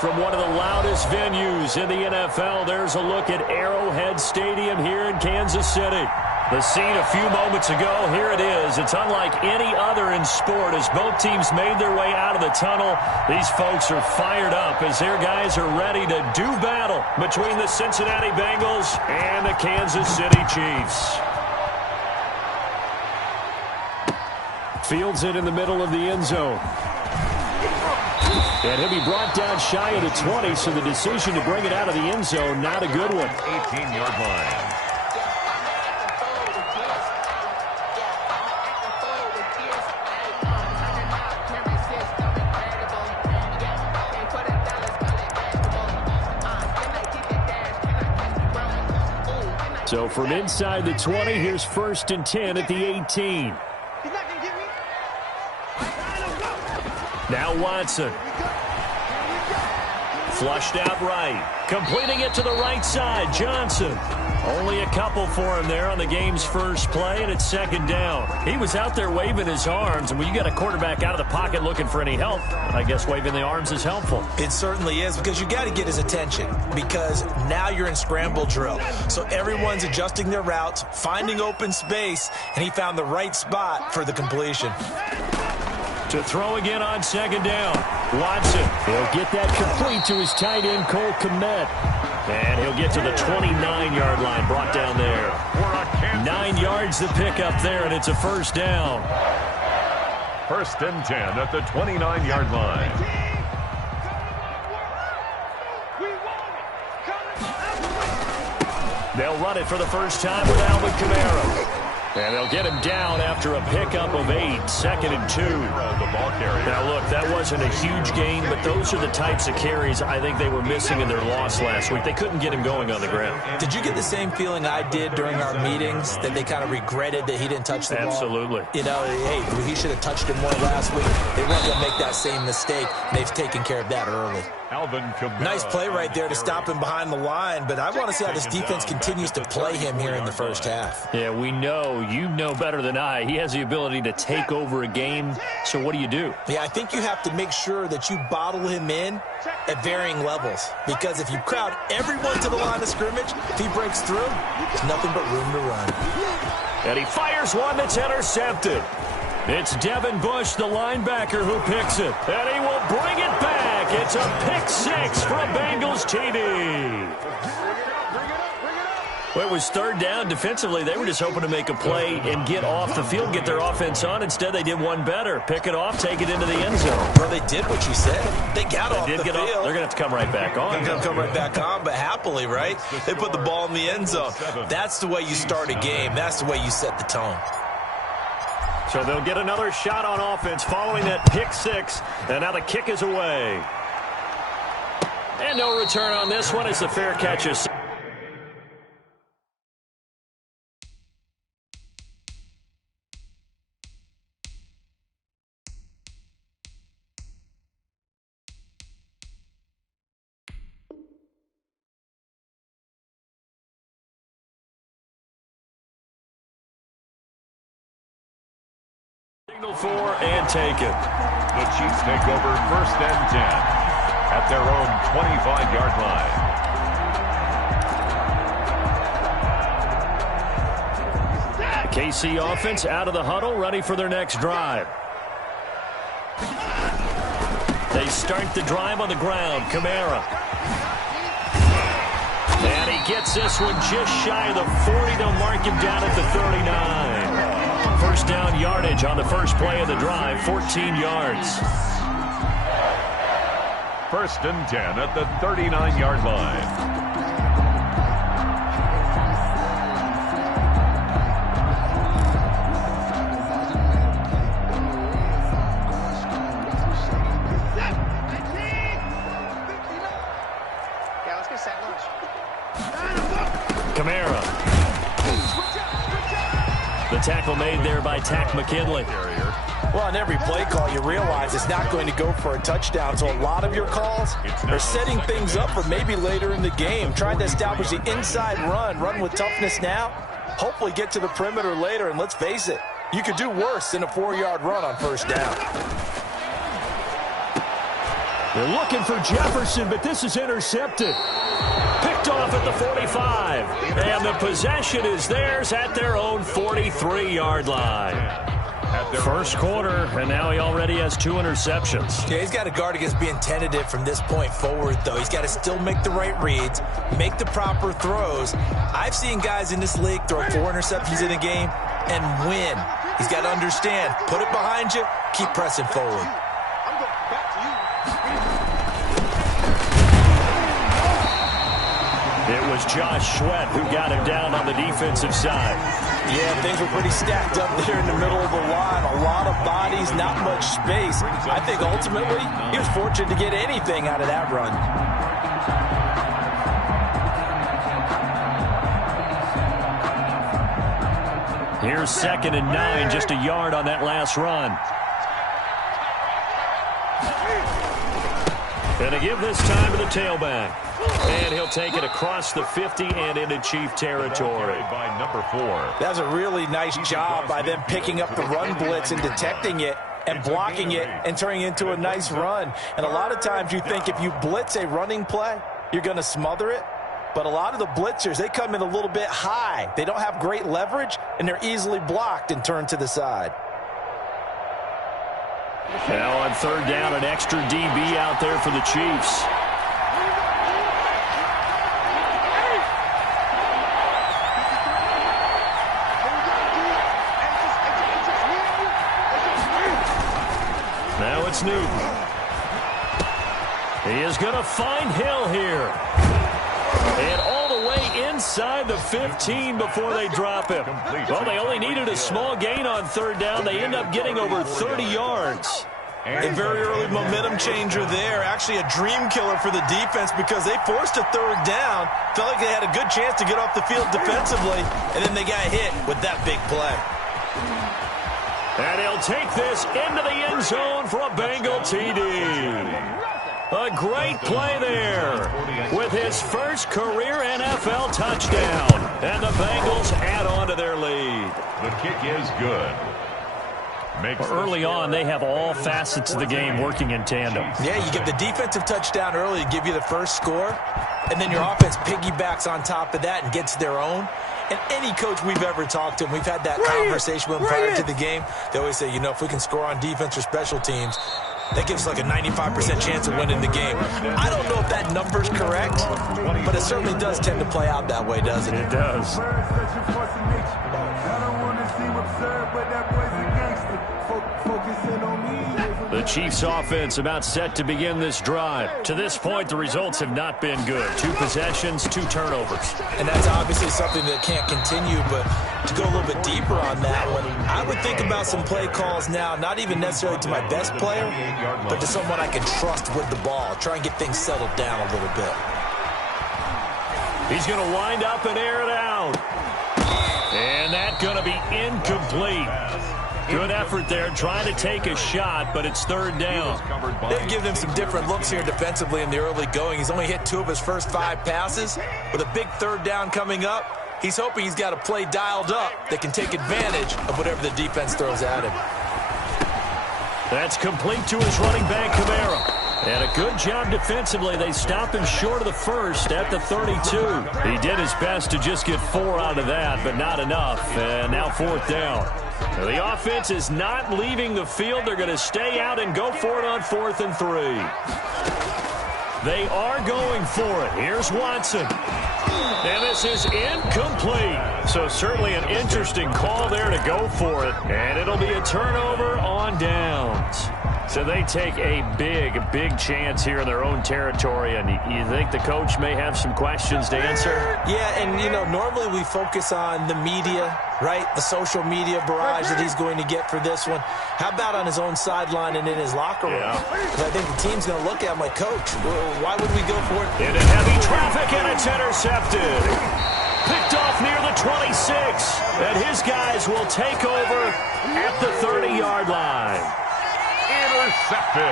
From one of the loudest venues in the NFL, there's a look at Arrowhead Stadium here in Kansas City. The scene a few moments ago, here it is. It's unlike any other in sport as both teams made their way out of the tunnel. These folks are fired up as their guys are ready to do battle between the Cincinnati Bengals and the Kansas City Chiefs. Fields it in the middle of the end zone. And he'll be brought down shy of the 20, so the decision to bring it out of the end zone, not a good one. 18-yard line. So from inside the 20, here's 1st and 10 at the 18. Now Watson. Flushed out right. Completing it to the right side. Johnson. Only a couple for him there on the game's first play, and it's 2nd down. He was out there waving his arms, and when you got a quarterback out of the pocket looking for any help, I guess waving the arms is helpful. It certainly is, because you got to get his attention, because now you're in scramble drill. So everyone's adjusting their routes, finding open space, and he found the right spot for the completion. To throw again on 2nd down. Watson. He'll get that complete to his tight end, Cole Kmet. And he'll get to the 29-yard line, brought down there. 9 yards to pick up there, and it's a 1st down. 1st and 10 at the 29-yard line. They'll run it for the first time with Alvin Kamara. And they'll get him down after a pickup of 8, 2nd and 2. Now, look, that wasn't a huge gain, but those are the types of carries I think they were missing in their loss last week. They couldn't get him going on the ground. Did you get the same feeling I did during our meetings, that they kind of regretted that he didn't touch the ball? Absolutely. You know, hey, he should have touched it more last week. They weren't going to make that same mistake. They've taken care of that early. Nice play right there to stop him behind the line, but I want to see how this defense continues to play him here in the first half. Yeah, we know. You know better than I. He has the ability to take over a game, so what do you do? Yeah, I think you have to make sure that you bottle him in at varying levels, because if you crowd everyone to the line of scrimmage, if he breaks through, there's nothing but room to run. And he fires one that's intercepted. It's Devin Bush, the linebacker, who picks it. And he will bring it back. It's a pick 6 for a Bengals TD. Well, it was 3rd down. Defensively, they were just hoping to make a play and get off the field, get their offense on. Instead, they did one better. Pick it off, take it into the end zone. Well, they did what you said. They got off the field. They're going to have to come right back on. They're going to come right back on, but happily, right? They put the ball in the end zone. That's the way you start a game. That's the way you set the tone. So they'll get another shot on offense following that pick 6. And now the kick is away. And no return on this one as the fair catch is. Signal for and take it. The Chiefs take over 1st and 10 at their own 25-yard line. KC offense out of the huddle, ready for their next drive. They start the drive on the ground. Kamara. And he gets this one just shy of the 40. They'll mark him down at the 39. 1st down yardage on the first play of the drive, 14 yards. 1st and 10 at the 39-yard line. Kamara. The tackle made there by Tack McKinley. Well, on every play call, you realize it's not going to go for a touchdown. So a lot of your calls are setting things up for maybe later in the game, trying to establish the inside run with toughness now, hopefully get to the perimeter later. And let's face it, you could do worse than a 4-yard run on 1st down. They're looking for Jefferson, but this is intercepted. Picked off at the 45. And the possession is theirs at their own 43-yard line. First quarter, and now he already has 2 interceptions. Yeah, he's got to guard against being tentative from this point forward, though. He's got to still make the right reads, make the proper throws. I've seen guys in this league throw 4 interceptions in a game and win. He's got to understand, put it behind you, keep pressing forward. It was Josh Sweat who got him down on the defensive side. Yeah, things were pretty stacked up there in the middle of the line. A lot of bodies, not much space. I think ultimately he was fortunate to get anything out of that run. Here's 2nd and 9, just a yard on that last run. Gonna give this time to the tailback. And he'll take it across the 50 and into Chief territory. By number 4. That was a really nice job by them picking up the run blitz and detecting it and blocking it and turning it into a nice run. And a lot of times you think if you blitz a running play, you're going to smother it. But a lot of the blitzers, they come in a little bit high. They don't have great leverage, and they're easily blocked and turned to the side. Now on 3rd down, an extra DB out there for the Chiefs. Now it's Newton. He is going to find Hill here. And all the way inside the 15 before they drop him. Well, they only needed a small gain on 3rd down. They end up getting over 30 yards. A very early momentum changer there. Actually a dream killer for the defense because they forced a 3rd down. Felt like they had a good chance to get off the field defensively. And then they got hit with that big play. And he'll take this into the end zone for a Bengal TD. A great play there with his first career NFL touchdown. And the Bengals add on to their lead. The kick is good. Early on, they have all facets of the game working in tandem. Yeah, you give the defensive touchdown early to give you the first score, and then your offense piggybacks on top of that and gets their own. And any coach we've ever talked to, and we've had that conversation with them prior to the game, they always say, you know, if we can score on defense or special teams, that gives like a 95% chance of winning the game. I don't know if that number's correct, but it certainly does tend to play out that way, doesn't it? It does. The Chiefs offense about set to begin this drive. To this point, the results have not been good. 2 possessions, 2 turnovers. And that's obviously something that can't continue, but to go a little bit deeper on that one, I would think about some play calls now, not even necessarily to my best player, but to someone I can trust with the ball. Try and get things settled down a little bit. He's going to wind up and air it out. And that's going to be incomplete. Good effort there, trying to take a shot, but it's 3rd down. They've given him some different looks here defensively in the early going. He's only hit 2 of his first 5 passes. With a big 3rd down coming up, he's hoping he's got a play dialed up that can take advantage of whatever the defense throws at him. That's complete to his running back, Kamara. And a good job defensively. They stop him short of the first at the 32. He did his best to just get 4 out of that, but not enough. And now 4th down. Now the offense is not leaving the field. They're going to stay out and go for it on 4th and 3. They are going for it. Here's Watson. And this is incomplete. So certainly an interesting call there to go for it. And it'll be a turnover on downs. So they take a big chance here in their own territory, and you think the coach may have some questions to answer? Yeah, and, you know, normally we focus on the media, right, the social media barrage that he's going to get for this one. How about on his own sideline and in his locker room? Because I think the team's going to look at him like, Coach, why would we go for it? Into heavy traffic, and it's intercepted. Picked off near the 26, and his guys will take over at the 30-yard line. Intercepted.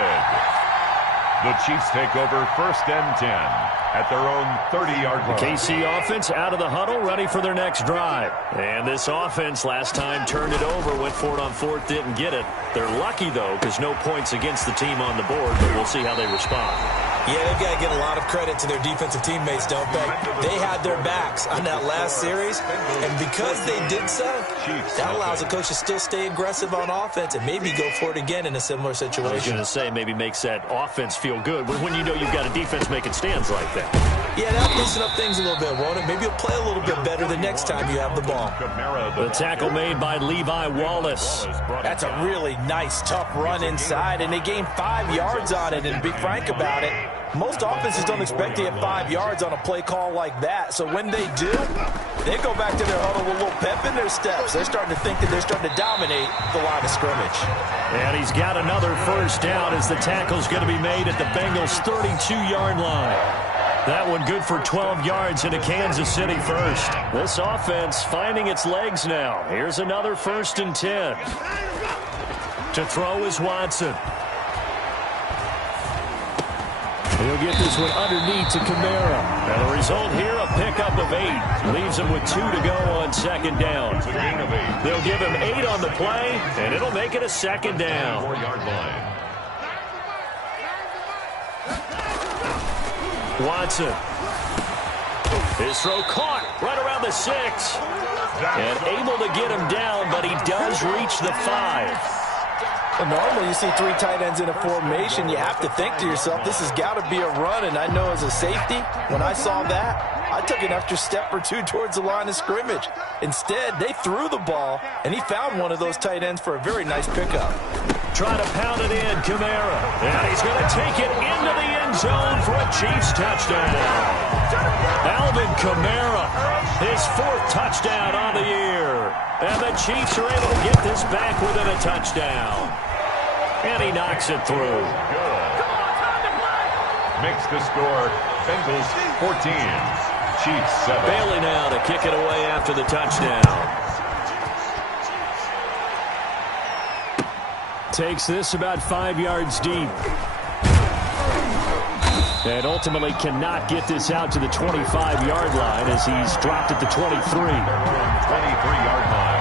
The Chiefs take over 1st and 10 at their own 30-yard line. The KC offense out of the huddle, ready for their next drive. And this offense last time turned it over, went for it on 4th, didn't get it. They're lucky, though, because no points against the team on the board, but we'll see how they respond. Yeah, they've got to give a lot of credit to their defensive teammates, don't they? They had their backs on that last series, and because they did so, that allows the coach to still stay aggressive on offense and maybe go for it again in a similar situation. I was going to say, maybe makes that offense feel good when you know you've got a defense making stands like that. Yeah, that'll loosen up things a little bit, won't it? Maybe you'll play a little bit better the next time you have the ball. The tackle made by Levi Wallace. That's a really nice, tough run inside, and they gained 5 yards on it. And to be frank about it, most offenses don't expect to get 5 yards on a play call like that. So when they do, they go back to their huddle with a little pep in their steps. They're starting to think that they're starting to dominate the line of scrimmage. And he's got another first down as the tackle's going to be made at the Bengals' 32-yard line. That one good for 12 yards into Kansas City first. This offense finding its legs now. Here's another 1st and 10. To throw is Watson. He'll get this one underneath to Kamara. And the result here, a pickup of 8. Leaves him with 2 to go on 2nd down. They'll give him 8 on the play, and it'll make it a 2nd down. 4-yard line. Watson. His throw caught right around the 6. And able to get him down, but he does reach the 5. Well, normally you see 3 tight ends in a formation. You have to think to yourself, this has got to be a run. And I know as a safety, when I saw that, I took an extra step or 2 towards the line of scrimmage. Instead, they threw the ball, and he found one of those tight ends for a very nice pickup. Trying to pound it in, Kamara. And he's going to take it into the end zone for a Chiefs touchdown. Alvin Kamara, his 4th touchdown on the year. And the Chiefs are able to get this back within a touchdown. And he knocks it through. Good. Makes the score Bengals 14, Chiefs 7. Bailey now to kick it away after the touchdown. Takes this about 5 yards deep. And ultimately cannot get this out to the 25-yard line as he's dropped at the 23. 23-yard line.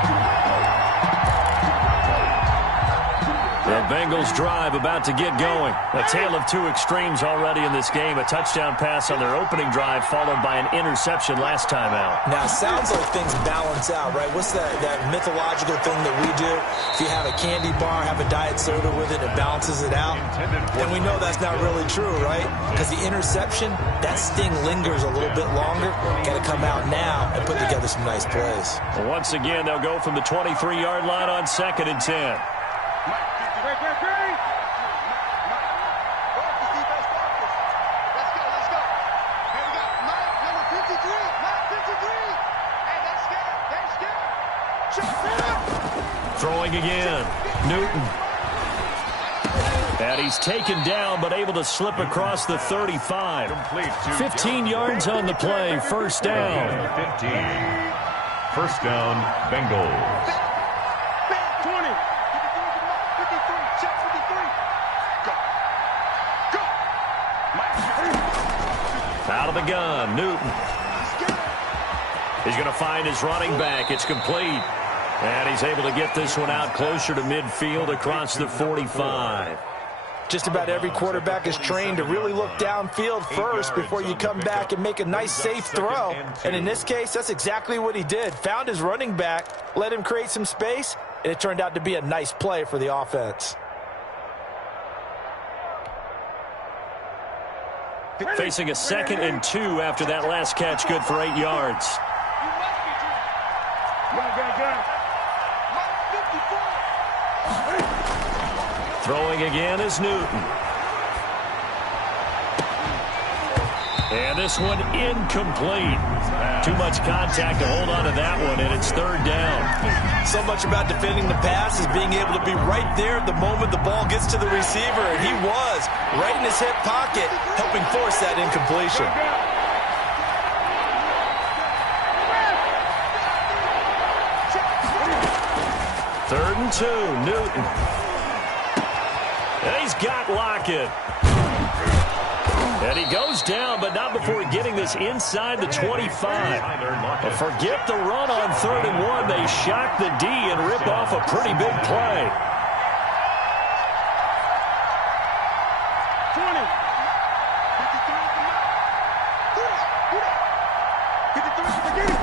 The Bengals drive about to get going. A tale of 2 extremes already in this game. A touchdown pass on their opening drive followed by an interception last time out. Now, it sounds like things balance out, right? What's that mythological thing that we do? If you have a candy bar, have a diet soda with it, it balances it out. And we know that's not really true, right? Because the interception, that sting lingers a little bit longer. Got to come out now and put together some nice plays. Well, once again, they'll go from the 23-yard line on 2nd and 10. Throwing again. Newton. And he's taken down, but able to slip across the 35. 15 yards on the play. 1st down. 15. 1st down, Bengals. 20. 53. Check 53. Go. Out of the gun. Newton. He's going to find his running back. It's complete. And he's able to get this one out closer to midfield across the 45. Just about every quarterback is trained to really look downfield first before you come back and make a nice, safe throw. And in this case, that's exactly what he did. Found his running back, let him create some space, and it turned out to be a nice play for the offense. Facing a 2nd and 2 after that last catch, good for 8 yards. Throwing again is Newton. And this one incomplete. Too much contact to hold on to that one, and it's 3rd down. So much about defending the pass is being able to be right there at the moment the ball gets to the receiver, and he was right in his hip pocket, helping force that incompletion. 3rd and 2, Newton. And he's got Lockett. And he goes down, but not before getting this inside the 25. But forget the run on 3rd and 1. They shock the D and rip off a pretty big play. 20. 53.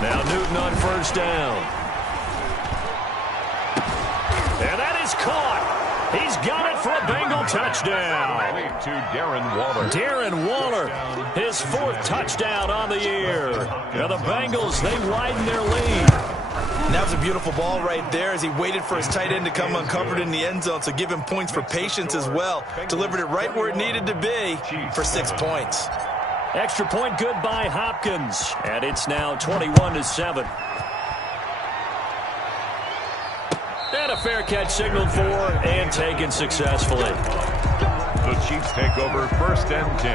Now Newton on 1st down. And that is caught. He's got it for a Bengal touchdown. To Darren Waller. Darren Waller, his 4th touchdown on the year. Now the Bengals, they widen their lead. And that was a beautiful ball right there as he waited for his tight end to come uncovered in the end zone, so give him points for patience as well. Delivered it right where it needed to be for 6 points. Extra point good by Hopkins. And it's now 21-7. And a fair catch signaled for and taken successfully. The Chiefs take over 1st and 10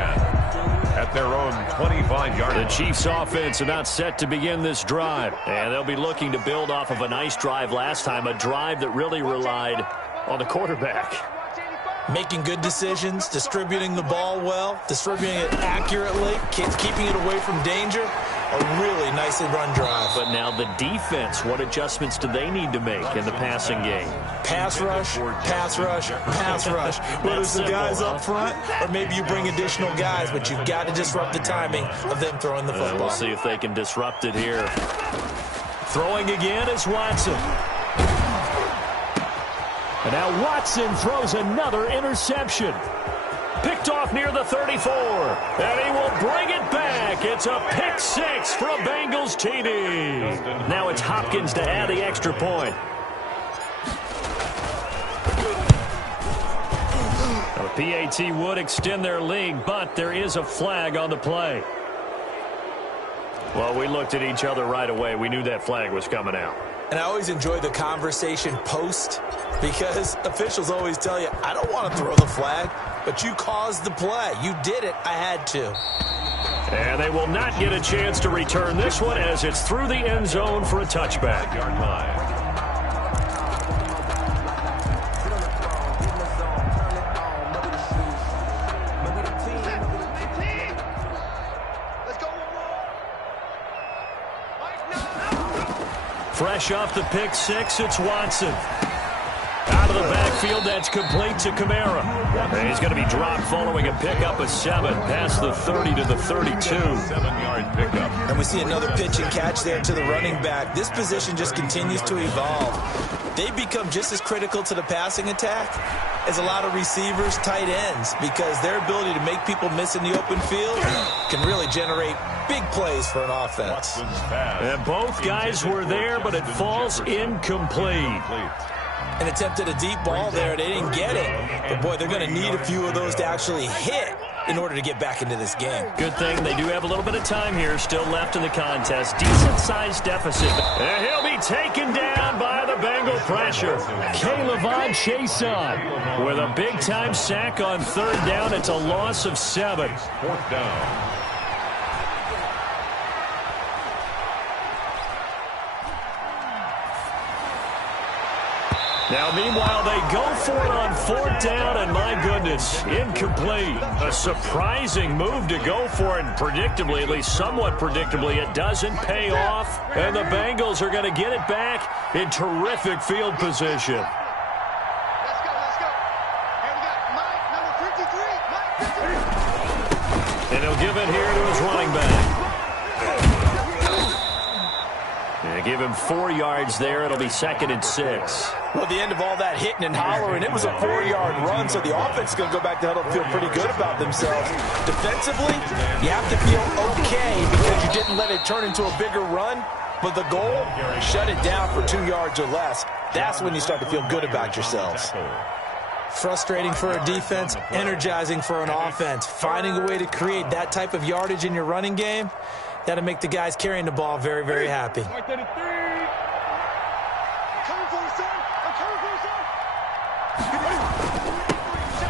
at their own 25-yard line. The Chiefs offense about set to begin this drive. And they'll be looking to build off of a nice drive last time, a drive that really relied on the quarterback. Making good decisions, distributing the ball well, distributing it accurately, keeping it away from danger. A really nicely run drive. But now the defense, what adjustments do they need to make in the passing game? Pass rush, pass rush, pass rush. Whether it's the guys up front or maybe you bring additional guys, but you've got to disrupt the timing of them throwing the football. We'll see if they can disrupt it here. Throwing again is Watson. And now Watson throws another interception. Picked off near the 34. And he will bring it back. It's a pick 6 for a Bengals TD. Now it's Hopkins to add the extra point. Now the PAT would extend their lead, but there is a flag on the play. Well, we looked at each other right away. We knew that flag was coming out. And I always enjoy the conversation post because officials always tell you, I don't want to throw the flag, but you caused the play. You did it. I had to. And they will not get a chance to return this one as it's through the end zone for a touchback. Yard line. Fresh off the pick 6, it's Watson. Out of the backfield, that's complete to Kamara. And he's going to be dropped following a pickup of 7, past the 30 to the 32. 7-yard pickup. And we see another pitch and catch there to the running back. This position just continues to evolve. They become just as critical to the passing attack as a lot of receivers, tight ends, because their ability to make people miss in the open field can really generate big plays for an offense. And both guys were there, but it falls incomplete. And attempted a deep ball there. They didn't get it. But, boy, they're going to need a few of those to actually hit in order to get back into this game. Good thing they do have a little bit of time here still left in the contest. Decent-sized deficit. And he'll be taken down by the Bengal pressure. K'Lavon Chaisson with a big-time sack on 3rd down. It's a loss of 7. 4th down. Now, meanwhile, they go for it on 4th down, and my goodness, incomplete. A surprising move to go for it, and predictably, at least somewhat predictably, it doesn't pay off, and the Bengals are going to get it back in terrific field position. Let's go, let's go. Here we got Mike, number 53. Mike 53. And he'll give it here to his running back. And give him 4 yards there. It'll be 2nd and 6. Well, at the end of all that hitting and hollering, it was a 4-yard run, so the offense is going to go back to huddle and feel pretty good about themselves. Defensively, you have to feel okay because you didn't let it turn into a bigger run, but the goal, shut it down for 2 yards or less. That's when you start to feel good about yourselves. Frustrating for a defense, energizing for an offense. Finding a way to create that type of yardage in your running game, that'll make the guys carrying the ball very, very happy.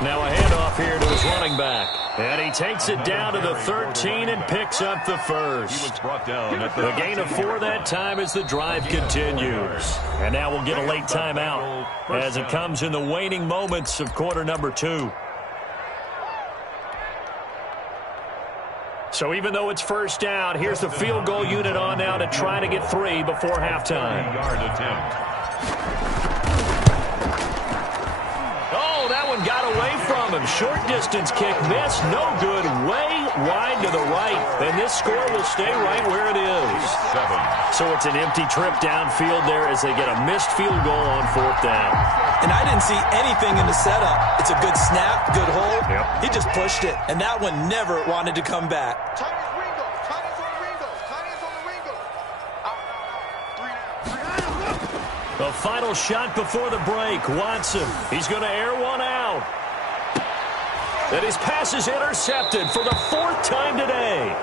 Now a handoff here to his running back. And he takes it down to the 13 and picks up the first. The gain of 4 that time as the drive continues. And now we'll get a late timeout as it comes in the waning moments of quarter number 2. So even though it's first down, here's the field goal unit on now to try to get 3 before halftime. 30-yard attempt. Oh, that one got away from him. Short distance kick missed. No good. Way wide to the right. And this score will stay right where it is. 7. So it's an empty trip downfield there as they get a missed field goal on 4th down. And I didn't see anything in the setup. It's a good snap, good hold. Yep. He just pushed it, and that one never wanted to come back. Tiny's Ringo. Tiny's on the Ringo. Tiny's on the Ringo. Out. 3 down. The final shot before the break. Watson. He's going to air one out. And his pass is intercepted for the 4th time today.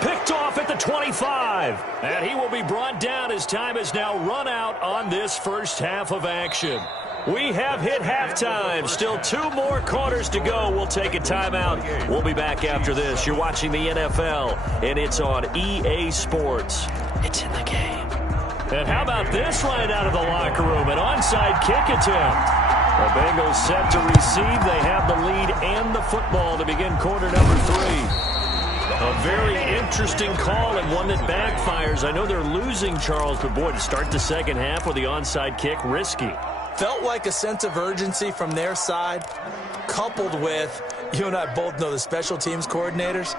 Picked off at the 25. And he will be brought down as time has now run out on this first half of action. We have hit halftime. Still 2 more quarters to go. We'll take a timeout. We'll be back after this. You're watching the NFL, and it's on EA Sports. It's in the game. And how about this right out of the locker room? An onside kick attempt. The Bengals set to receive. They have the lead and the football to begin quarter number 3. A very interesting call and one that backfires. I know they're losing, Charles, but boy, to start the second half with the onside kick, risky. Felt like a sense of urgency from their side, coupled with, you and I both know the special teams coordinators,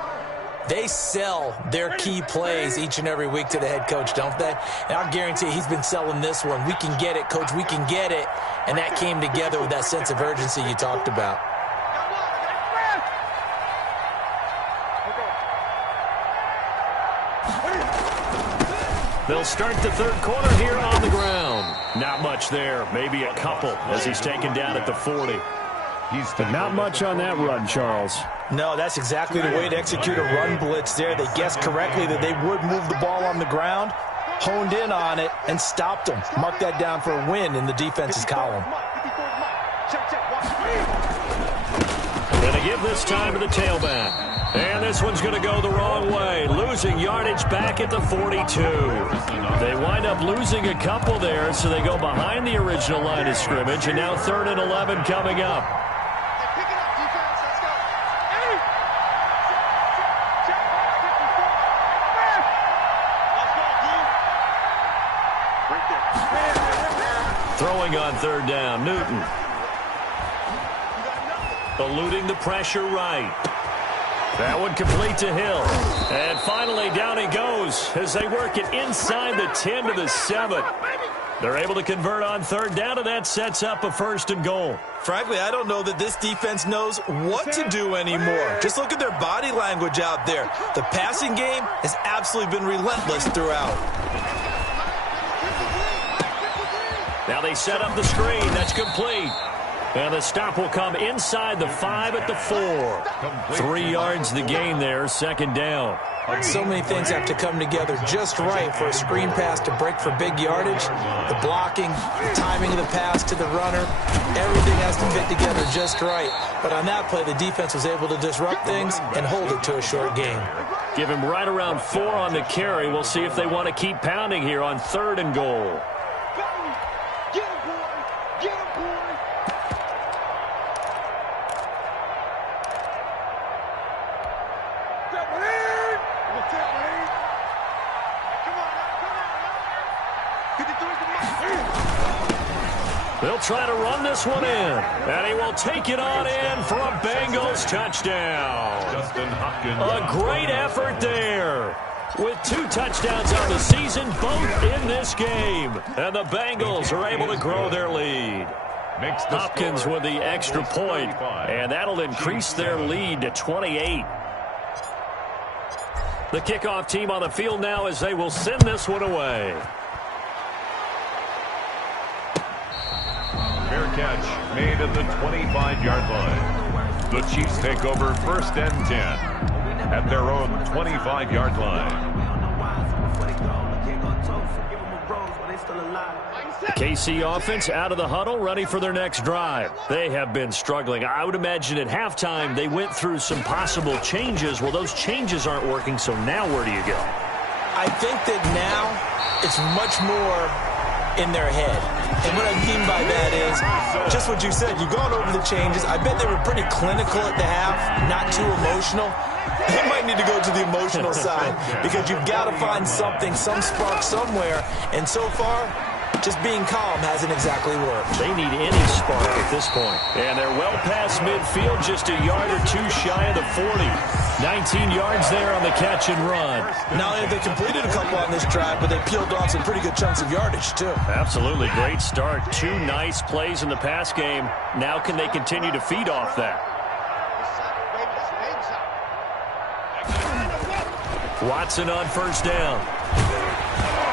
they sell their key plays each and every week to the head coach, don't they? And I guarantee he's been selling this one. We can get it, coach, we can get it. And that came together with that sense of urgency you talked about. They'll start the 3rd quarter here on the ground. Not much there, maybe a couple as he's taken down at the 40. But not much on that run, Charles. No, that's exactly the way to execute a run blitz there. They guessed correctly that they would move the ball on the ground, honed in on it, and stopped them. Mark that down for a win in the defense's column. Going to give this time to the tailback. And this one's going to go the wrong way. Losing yardage back at the 42. They wind up losing a couple there, so they go behind the original line of scrimmage. And now 3rd and 11 coming up. Pick it up, defense. Let's go. Right there. Throwing on 3rd down, Newton. Eluding the pressure right. That one complete to Hill. And finally, down he goes as they work it inside the 10 to the 7. They're able to convert on 3rd down, and that sets up a 1st and goal. Frankly, I don't know that this defense knows what to do anymore. Just look at their body language out there. The passing game has absolutely been relentless throughout. Now they set up the screen. That's complete. And the stop will come inside the 5 at the 4. 3 yards the gain there, 2nd down. So many things have to come together just right for a screen pass to break for big yardage. The blocking, the timing of the pass to the runner, everything has to fit together just right. But on that play, the defense was able to disrupt things and hold it to a short game. Give him right around 4 on the carry. We'll see if they want to keep pounding here on 3rd and goal. Get him, boy. Get him, boy. They'll try to run this one in, and he will take it on in for a Bengals touchdown. Justin Hopkins. A great effort there. With 2 touchdowns on the season, both in this game. And the Bengals are able to grow their lead. Hopkins with the extra point, and that'll increase their lead to 28. The kickoff team on the field now as they will send this one away. Fair catch made at the 25-yard line. The Chiefs take over 1st and 10 at their own 25-yard line. The KC offense out of the huddle, ready for their next drive. They have been struggling. I would imagine at halftime they went through some possible changes. Well, those changes aren't working, so now where do you go? I think that now it's much more in their head. And what I mean by that is just what you said. You've gone over the changes. I bet they were pretty clinical at the half, not too emotional. He might need to go to the emotional side because you've got to find something, some spark somewhere. And so far, just being calm hasn't exactly worked. They need any spark at this point. And they're well past midfield, just a yard or two shy of the 40. 19 yards there on the catch and run. Not only have they completed a couple on this drive, but they peeled off some pretty good chunks of yardage, too. Absolutely. Great start. 2 nice plays in the pass game. Now can they continue to feed off that? Watson on first down.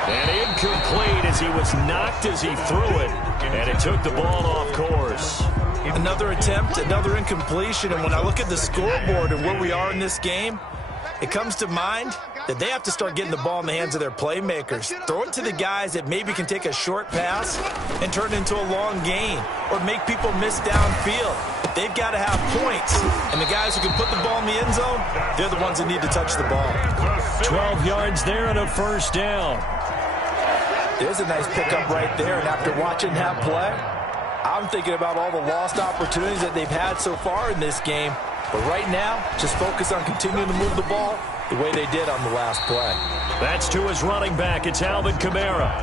And incomplete as he was knocked as he threw it. And it took the ball off course. Another attempt, another incompletion. And when I look at the scoreboard and where we are in this game, it comes to mind that they have to start getting the ball in the hands of their playmakers. Throw it to the guys that maybe can take a short pass and turn it into a long gain or make people miss downfield. They've got to have points. And the guys who can put the ball in the end zone, they're the ones that need to touch the ball. 12 yards there and a first down. There's a nice pickup right there. And after watching that play, I'm thinking about all the lost opportunities that they've had so far in this game. But right now, just focus on continuing to move the ball the way they did on the last play. That's to his running back. It's Alvin Kamara.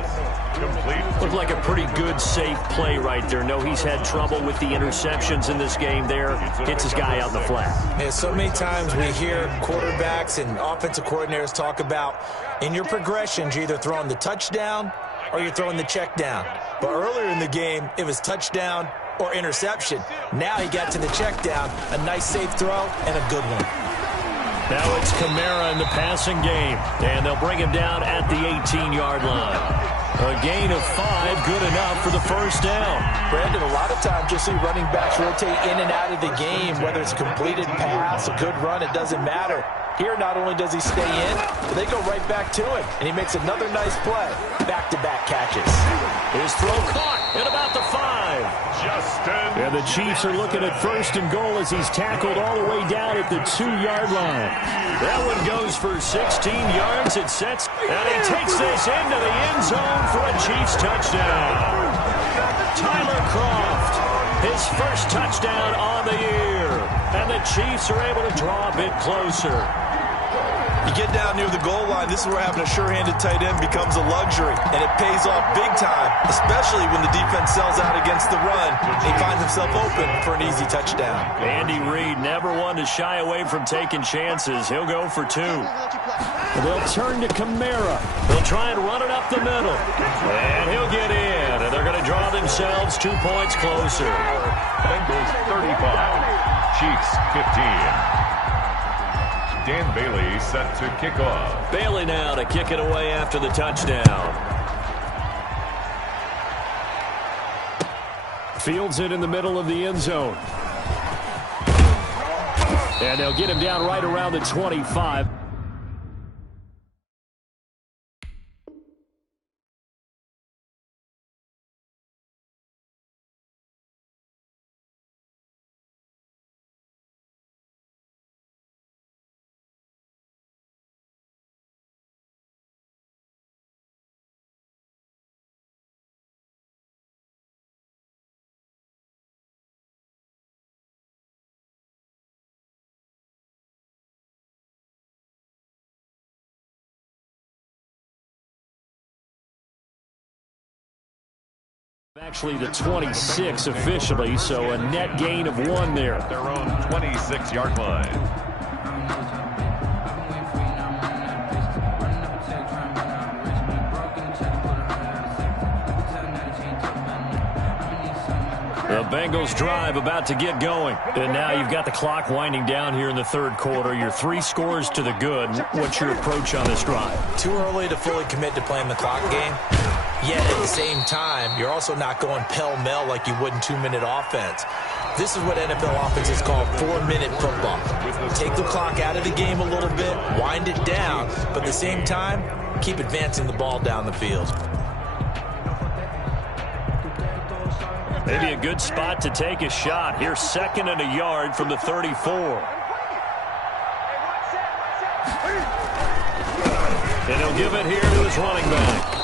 Complete. Looked like a pretty good, safe play right there. No, he's had trouble with the interceptions in this game there. Hits his guy out in the flat. Yeah, so many times we hear quarterbacks and offensive coordinators talk about in your progressions, you're either throwing the touchdown or you're throwing the check down. But earlier in the game, it was touchdown or interception. Now he got to the check down, a nice safe throw and a good one. Now it's Kamara in the passing game, and they'll bring him down at the 18-yard line. A gain of 5, good enough for the first down. Brandon, a lot of times you'll see running backs rotate in and out of the game, whether it's a completed pass, a good run, it doesn't matter. Here, not only does he stay in, but they go right back to him, and he makes another nice play. Back-to-back catches. His throw caught at about the 5. Justin. And the Chiefs are looking at first and goal as he's tackled all the way down at the 2-yard line. That one goes for 16 yards. It sets, and he takes this into the end zone for a Chiefs touchdown. Tyler Kroft, his first touchdown on the year. And the Chiefs are able to draw a bit closer. You get down near the goal line, this is where having a sure-handed tight end becomes a luxury, and it pays off big time, especially when the defense sells out against the run. He finds himself open for an easy touchdown. Andy Reid never one to shy away from taking chances. He'll go for 2. They'll turn to Kamara. They'll try and run it up the middle. And he'll get in, and they're going to draw themselves 2 points closer. Bengals 35. Chiefs 15. Dan Bailey set to kick off. Bailey now to kick it away after the touchdown. Fields it in the middle of the end zone. And they'll get him down right around the 25. Actually the 26 officially, so a net gain of 1 there. Their own 26-yard line. The Bengals drive about to get going. And now you've got the clock winding down here in the third quarter. You're 3 scores to the good. What's your approach on this drive? Too early to fully commit to playing the clock game. Yet at the same time, you're also not going pell-mell like you would in 2-minute offense. This is what NFL offenses call 4-minute football. Take the clock out of the game a little bit, wind it down, but at the same time, keep advancing the ball down the field. Maybe a good spot to take a shot. Here's 2nd and a yard from the 34. And he'll give it here to his running back.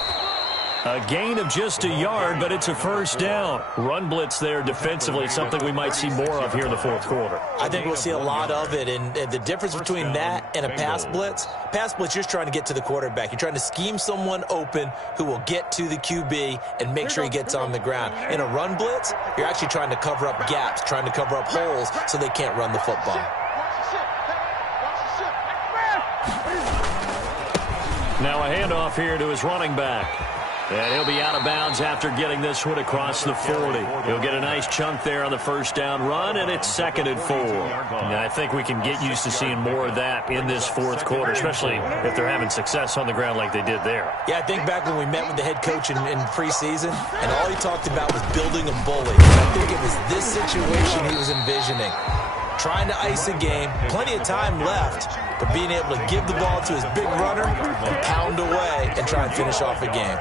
A gain of just a yard, but it's a first down. Run blitz there defensively, something we might see more of here in the fourth quarter. I think we'll see a lot of it, and the difference between that and a pass blitz, you're just trying to get to the quarterback. You're trying to scheme someone open who will get to the QB and make sure he gets on the ground. In a run blitz, you're actually trying to cover up gaps, trying to cover up holes so they can't run the football. Now a handoff here to his running back. And he'll be out of bounds after getting this one across the 40. He'll get a nice chunk there on the first down run, and it's 2nd and 4. Now, I think we can get used to seeing more of that in this fourth quarter, especially if they're having success on the ground like they did there. Yeah, I think back when we met with the head coach in preseason, and all he talked about was building a bully. I think it was this situation he was envisioning. Trying to ice a game, plenty of time left, but being able to give the ball to his big runner and pound away and try and finish off a game.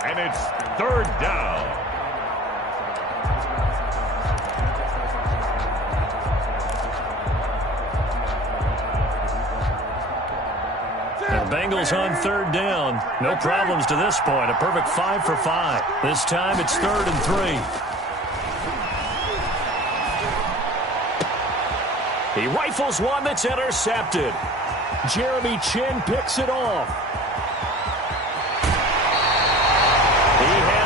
And it's 3rd down. The Bengals on 3rd down. No problems to this point. A perfect 5 for 5. This time it's 3rd and 3. He rifles one that's intercepted. Jeremy Chin picks it off.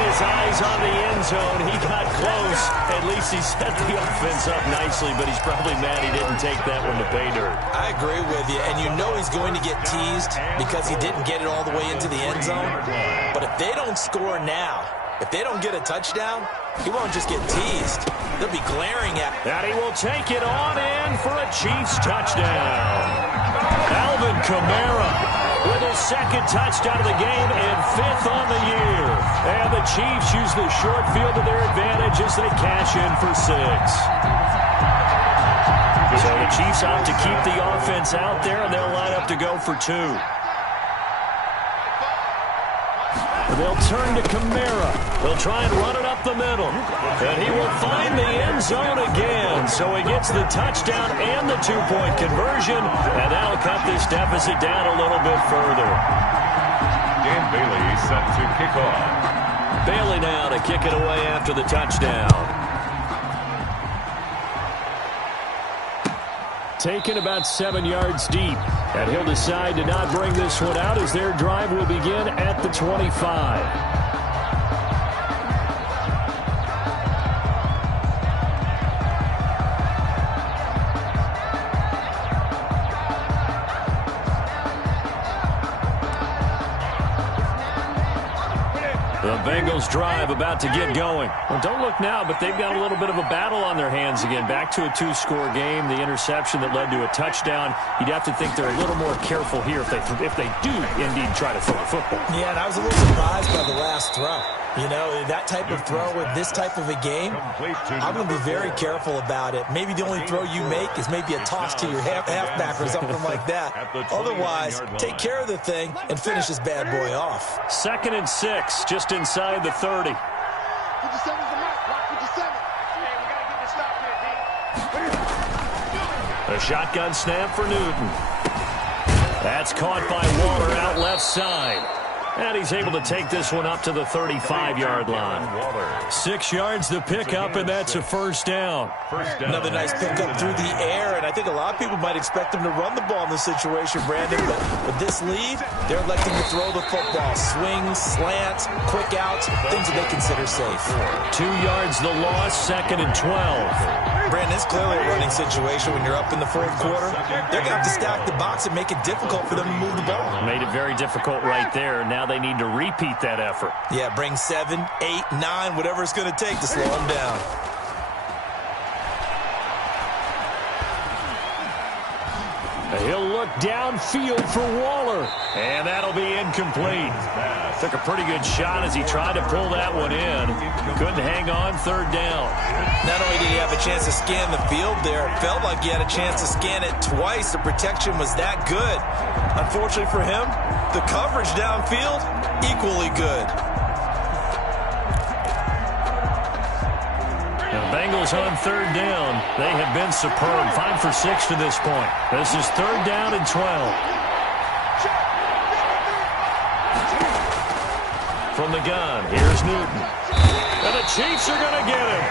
His eyes on the end zone. He got close. At least he set the offense up nicely, but he's probably mad he didn't take that one to pay dirt. I agree with you, and you know he's going to get teased because he didn't get it all the way into the end zone. But if they don't score now, if they don't get a touchdown, he won't just get teased. They'll be glaring at him. And he will take it on in for a Chiefs touchdown. Alvin Kamara with his 2nd touchdown of the game and 5th on the year. And the Chiefs use the short field to their advantage as they cash in for 6. So the Chiefs opt to keep the offense out there, and they'll line up to go for 2. They'll turn to Kamara. They'll try and run it up the middle. And he will find the end zone again. So he gets the touchdown and the 2-point conversion. And that'll cut this deficit down a little bit further. Dan Bailey set to kick off. Bailey now to kick it away after the touchdown. Taken about 7 yards deep. And he'll decide to not bring this one out as their drive will begin at the 25. The Bengals drive about to get going. Well, don't look now, but they've got a little bit of a battle on their hands again. Back to a 2-score game. The interception that led to a touchdown. You'd have to think they're a little more careful here if they do indeed try to throw the football. Yeah, and I was a little surprised by the last throw. You know, that type of throw in this type of a game, I'm going to be very careful about it. Maybe the only throw you make is maybe a toss to your halfback or something like that. Otherwise, take care of the thing and finish this bad boy off. 2nd and 6, just inside the 30. A shotgun snap for Newton. That's caught by Waller out left side. And he's able to take this one up to the 35-yard line. 6 yards the pickup, and that's a first down. Another nice pickup through the air, and I think a lot of people might expect him to run the ball in this situation, Brandon. But with this lead, they're electing to throw the football. Swings, slants, quick outs, things that they consider safe. 2 yards the loss, 2nd and 12. Brandon, it's clearly a running situation when you're up in the fourth quarter. They're going to have to stack the box and make it difficult for them to move the ball. Made it very difficult right there. Now they need to repeat that effort. Yeah, bring 7, 8, 9, whatever it's going to take to slow them down. He'll look downfield for Waller, and that'll be incomplete. Took a pretty good shot as he tried to pull that one in. Couldn't hang on, 3rd down. Not only did he have a chance to scan the field there, it felt like he had a chance to scan it twice. The protection was that good. Unfortunately for him, the coverage downfield, equally good. The Bengals on 3rd down. They have been superb. 5 for 6 to this point. This is 3rd down and 12. From From the gun, here's Newton. And the Chiefs are going to get him.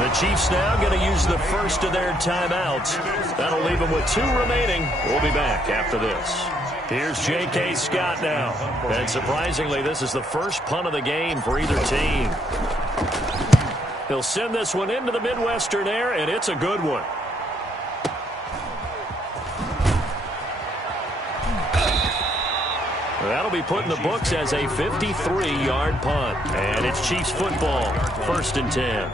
The Chiefs now going to use the first of their timeouts. That'll leave them with 2 remaining. We'll be back after this. Here's J.K. Scott now. And surprisingly, this is the first punt of the game for either team. He'll send this one into the Midwestern air, and it's a good one. That'll be put in the books as a 53-yard punt. And it's Chiefs football, 1st and 10.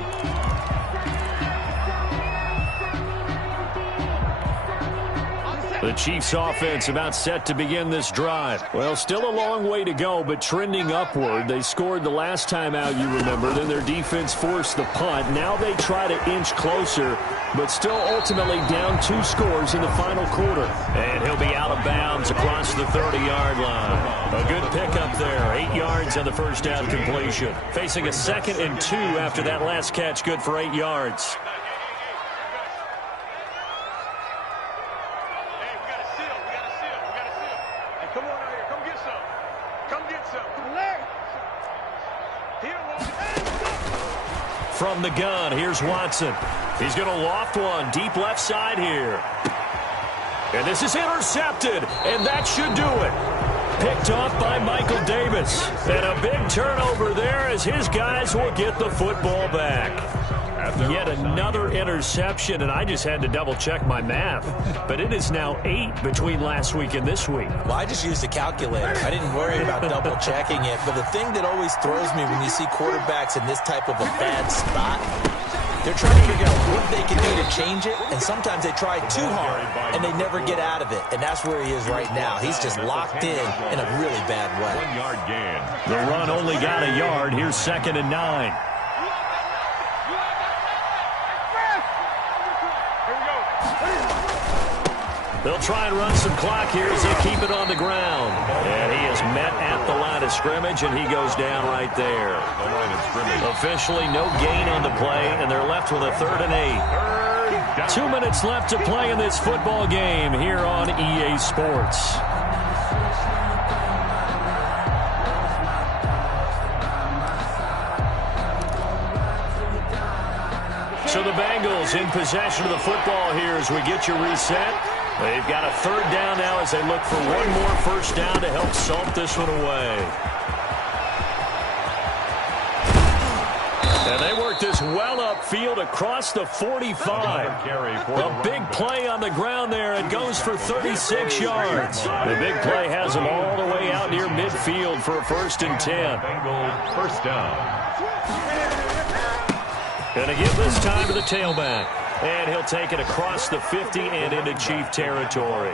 The Chiefs offense about set to begin this drive. Well, still a long way to go, but trending upward. They scored the last time out, you remember. Then their defense forced the punt. Now they try to inch closer, but still ultimately down 2 scores in the final quarter. And he'll be out of bounds across the 30-yard line. A good pickup there. 8 yards on the first down completion. Facing a 2nd and 2 after that last catch, good for 8 yards. From the gun, here's Watson. He's going to loft one deep left side here. And this is intercepted, and that should do it. Picked off by Michael Davis. And a big turnover there as his guys will get the football back. Yet another interception, and I just had to double-check my math. But it is now 8 between last week and this week. Well, I just used a calculator. I didn't worry about double-checking it. But the thing that always throws me when you see quarterbacks in this type of a bad spot, they're trying to figure out what they can do to change it, and sometimes they try too hard, and they never get out of it. And that's where he is right now. He's just locked in a really bad way. 1-yard gain. The run only got a yard. Here's 2nd and 9. They'll try and run some clock here as they keep it on the ground. And he is met at the line of scrimmage, and he goes down right there. The line of scrimmage. Officially no gain on the play, and they're left with a 3rd and 8. 2 minutes left to play in this football game here on EA Sports. So the Bengals in possession of the football here as we get you reset. They've got a 3rd down now as they look for one more first down to help salt this one away. And they work this well upfield across the 45. A big play on the ground there. It goes for 36 yards. The big play has them all the way out near midfield for a 1st and 10. Bengals first down. Going to give this time to the tailback. And he'll take it across the 50 and into Chief territory.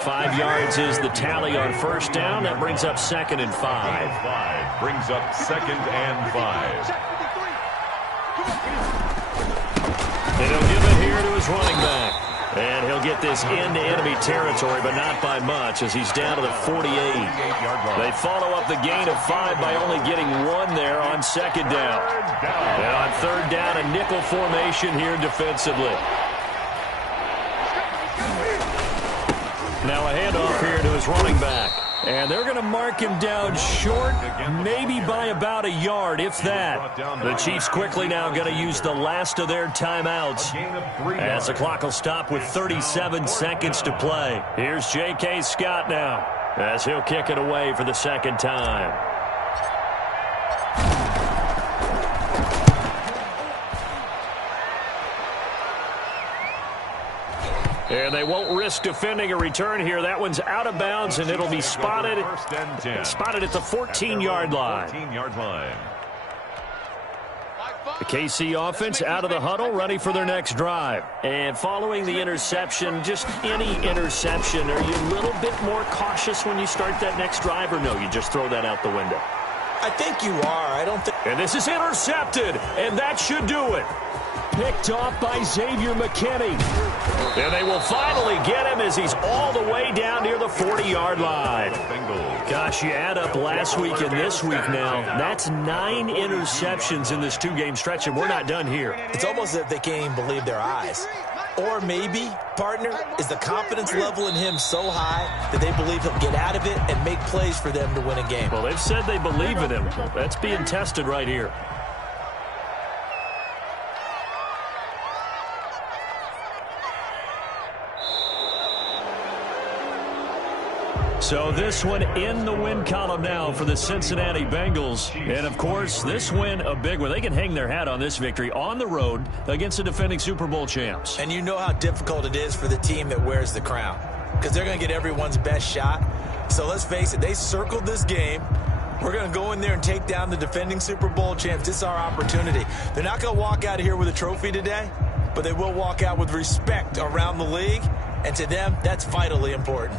5 yards is the tally on first down. That brings up 2nd and 5. Brings up 2nd and 5. And he'll give it here to his running back. And he'll get this into enemy territory, but not by much as he's down to the 48. They follow up the gain of 5 by only getting 1 there on 2nd down. And on 3rd down, a nickel formation here defensively. Now a handoff here to his running back. And they're going to mark him down short, maybe by about a yard, if that. The Chiefs quickly now going to use the last of their timeouts as the clock will stop with 37 seconds to play. Here's J.K. Scott now as he'll kick it away for the 2nd time. And they won't risk defending a return here. That one's out of bounds, and it'll be spotted at the 14-yard line. The KC offense out of the huddle, ready for their next drive. And following the interception, just any interception, are you a little bit more cautious when you start that next drive, or no, you just throw that out the window? I think you are. I don't think. And this is intercepted, and that should do it. Picked off by Xavier McKinney. And they will finally get him as he's all the way down near the 40-yard line. Gosh, you add up last week and this week now, that's 9 interceptions in this 2-game stretch, and we're not done here. It's almost as if they can't even believe their eyes. Or maybe, partner, is the confidence level in him so high that they believe he'll get out of it and make plays for them to win a game. Well, they've said they believe in him. That's being tested right here. So this one in the win column now for the Cincinnati Bengals. And, of course, this win a big one. They can hang their hat on this victory on the road against the defending Super Bowl champs. And you know how difficult it is for the team that wears the crown, because they're going to get everyone's best shot. So let's face it, they circled this game. We're going to go in there and take down the defending Super Bowl champs. This is our opportunity. They're not going to walk out of here with a trophy today, but they will walk out with respect around the league. And to them, that's vitally important.